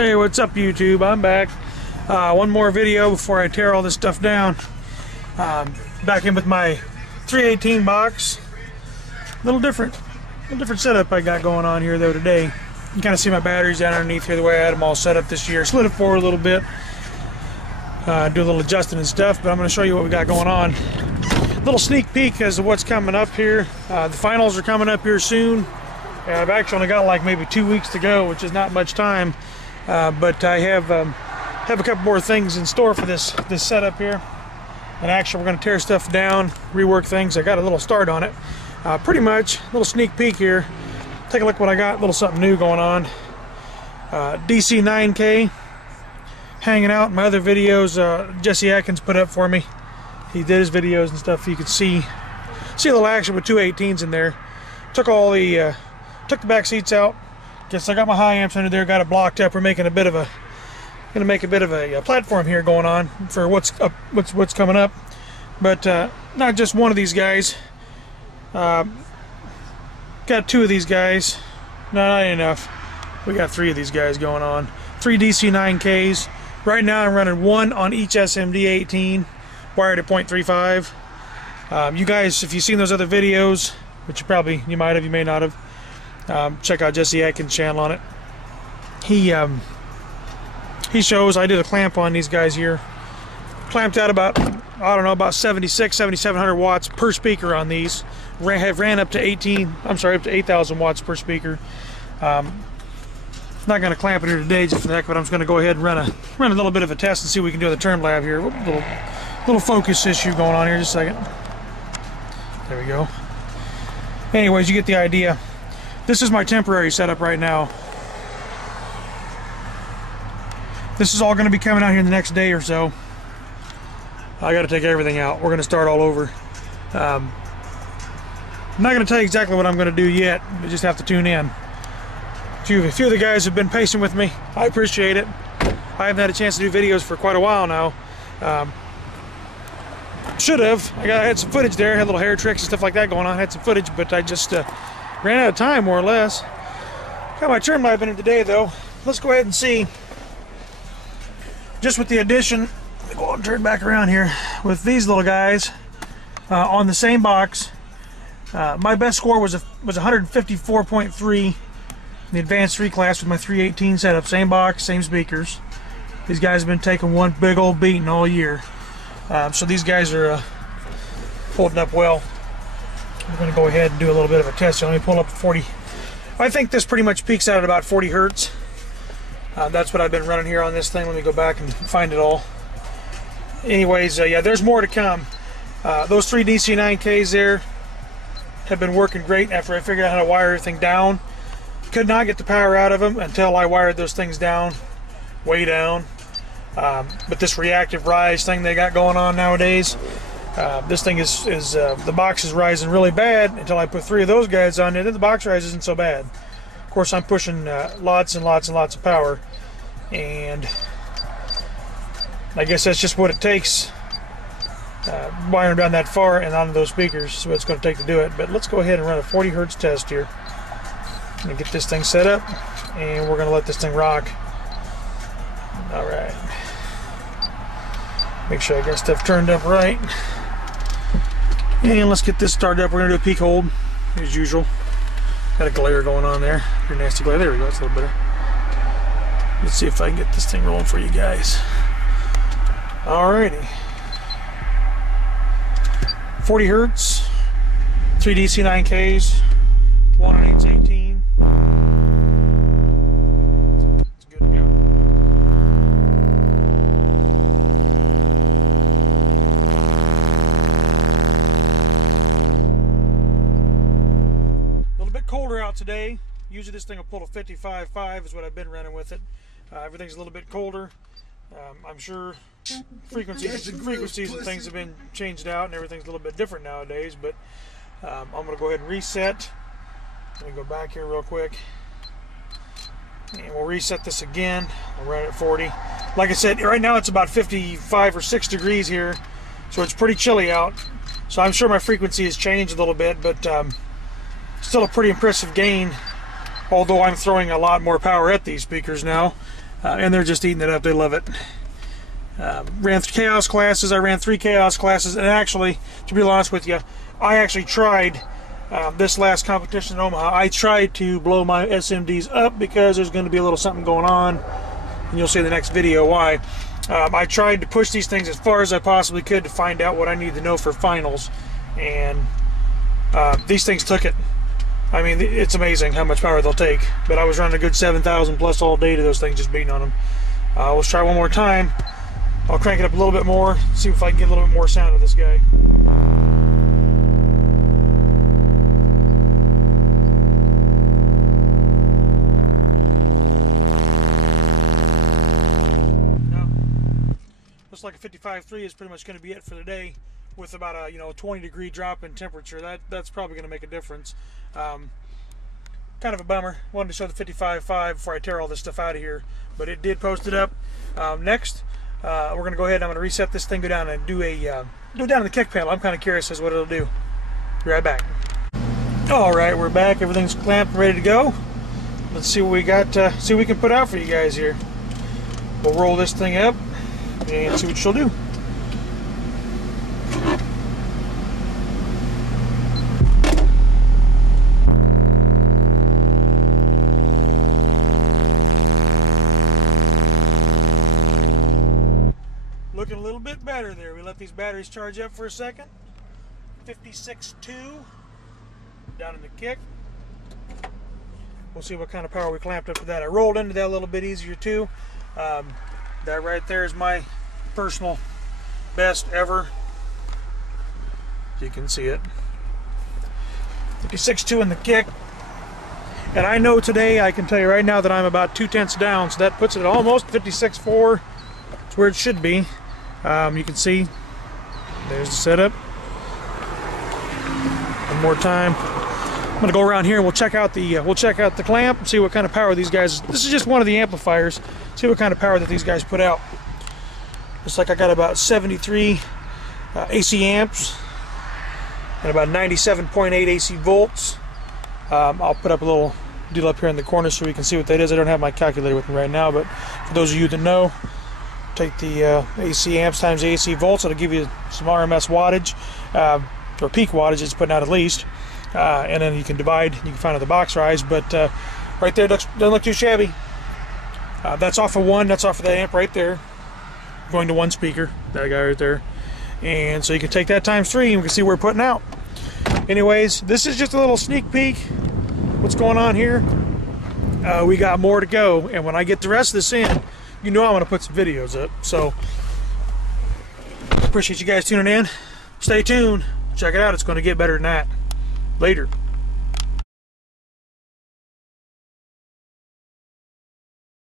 Hey, what's up YouTube? I'm back. One more video before I tear all this stuff down. Back in with my 318 box. Little different setup I got going on here though today. You can kind of see my batteries down underneath here the way I had them all set up this year. Slid it forward a little bit. Do a little adjusting and stuff, but I'm going to show you what we got going on. Little sneak peek as to what's coming up here. The finals are coming up here soon. I've actually only got like maybe 2 weeks to go, which is not much time. But I have a couple more things in store for this setup here. And actually, we're going to tear stuff down, rework things. I got a little start on it. Pretty much, a little sneak peek here. Take a look what I got. A little something new going on. DC 9K. Hanging out. My other videos, Jesse Atkins put up for me. He did his videos and stuff. You could see a little action with 218s in there. Took all the took the back seats out. Guess I got my high amps under there. Got it blocked up. We're making a bit of a platform here going on for what's coming up. But not just one of these guys. Got two of these guys. No, not enough. We got three of these guys going on. 3 DC 9Ks. Right now I'm running one on each SMD 18, wired at 0.35. You guys, if you've seen those other videos, which you might have, you may not have, check out Jesse Atkins' channel on it. He shows I did a clamp on these guys here. Clamped out about, I don't know, about 7,700 watts per speaker on these. Ran up to 8,000 watts per speaker. Not going to clamp it here today just for the heck, but I'm just going to go ahead and run a little bit of a test and see what we can do in the term lab here. Little focus issue going on here. Just a second. There we go. Anyways, you get the idea. This is my temporary setup right now. This is all going to be coming out here in the next day or so. I got to take everything out. We're going to start all over. I'm not going to tell you exactly what I'm going to do yet. You just have to tune in. A few of the guys have been patient with me. I appreciate it. I haven't had a chance to do videos for quite a while now. Should have. I had some footage there. Had little hair tricks and stuff like that going on. I had some footage, but I just ran out of time, more or less. Got my term lab in today, though. Let's go ahead and see. Just with the addition, go and turn back around here with these little guys on the same box. My best score was 154.3. The advanced 3 class with my 318 setup, same box, same speakers. These guys have been taking one big old beating all year, so these guys are holding up well. We're going to go ahead and do a little bit of a test. So let me pull up 40. I think this pretty much peaks out at about 40 hertz. That's what I've been running here on this thing. Let me go back and find it all. Anyways, yeah, there's more to come. Those 3 DC 9Ks there have been working great after I figured out how to wire everything down. Could not get the power out of them until I wired those things down, way down. But this reactive rise thing they got going on nowadays, this thing is the box is rising really bad until I put 3 of those guys on there. Then the box rise isn't so bad. Of course, I'm pushing lots and lots and lots of power, and I guess that's just what it takes. Wiring down that far and onto those speakers is what it's going to take to do it. But let's go ahead and run a 40 hertz test here. I'm going to get this thing set up, and we're going to let this thing rock. Alright. Make sure I got stuff turned up right. And let's get this started up. We're going to do a peak hold, as usual. Got a glare going on there. Pretty nasty glare. There we go. It's a little better. Let's see if I can get this thing rolling for you guys. Alrighty. 40 hertz. 3 DC 9Ks. 1 on each 18. It's good to go. A little bit colder out today. Usually this thing will pull a 55.5 is what I've been running with it. Everything's a little bit colder. I'm sure frequencies and things have been changed out and everything's a little bit different nowadays, but I'm going to go ahead and reset. Let me go back here real quick, and we'll reset this again. We'll run it at 40. Like I said, right now it's about 55 or 6 degrees here, so it's pretty chilly out. So I'm sure my frequency has changed a little bit, but still a pretty impressive gain, although I'm throwing a lot more power at these speakers now. and they're just eating it up. They love it. Ran chaos classes. I ran 3 chaos classes, and actually, to be honest with you, I actually tried this last competition in Omaha. I tried to blow my SMDs up because there's going to be a little something going on, and you'll see in the next video why. I tried to push these things as far as I possibly could to find out what I needed to know for finals, and these things took it. I mean, it's amazing how much power they'll take. But I was running a good 7,000 plus all day to those things, just beating on them. Let's try one more time. I'll crank it up a little bit more, see if I can get a little bit more sound of this guy. Now, looks like a 55.3 is pretty much going to be it for the day, with about a 20-degree drop in temperature. That's probably going to make a difference. Kind of a bummer. Wanted to show the 55.5 before I tear all this stuff out of here, but it did post it up. Next, we're going to go ahead and I'm going to reset this thing, go down and do down in the kick panel. I'm kind of curious as to what it'll do. Be right back. All right, we're back. Everything's clamped, ready to go. Let's see what we got. See what we can put out for you guys here. We'll roll this thing up and see what she'll do. Looking a little bit better there. We let these batteries charge up for a second. 56.2 down in the kick. We'll see what kind of power we clamped up to that. I rolled into that a little bit easier too. That right there is my personal best ever. You can see it. 56.2 in the kick. And I know today, I can tell you right now that I'm about 2/10 down, so that puts it at almost 56.4. It's where it should be. You can see there's the setup. One more time. I'm gonna go around here and we'll check out the clamp and see what kind of power these guys. This is just one of the amplifiers. See what kind of power that these guys put out. Looks like I got about 73 AC amps and about 97.8 AC volts. I'll put up a little deal up here in the corner so we can see what that is. I don't have my calculator with me right now, but for those of you that know, take the AC amps times the AC volts. It'll give you some RMS wattage, or peak wattage it's putting out at least. And then you can divide, you can find out the box rise, but right there doesn't look too shabby. That's off of one, that's off of that amp right there, going to one speaker, that guy right there. And so you can take that times 3 and we can see what we're putting out. Anyways, this is just a little sneak peek what's going on here. We got more to go, and when I get the rest of this in, you know I'm going to put some videos up. So appreciate you guys tuning in. Stay tuned, check it out, it's going to get better than that. Later.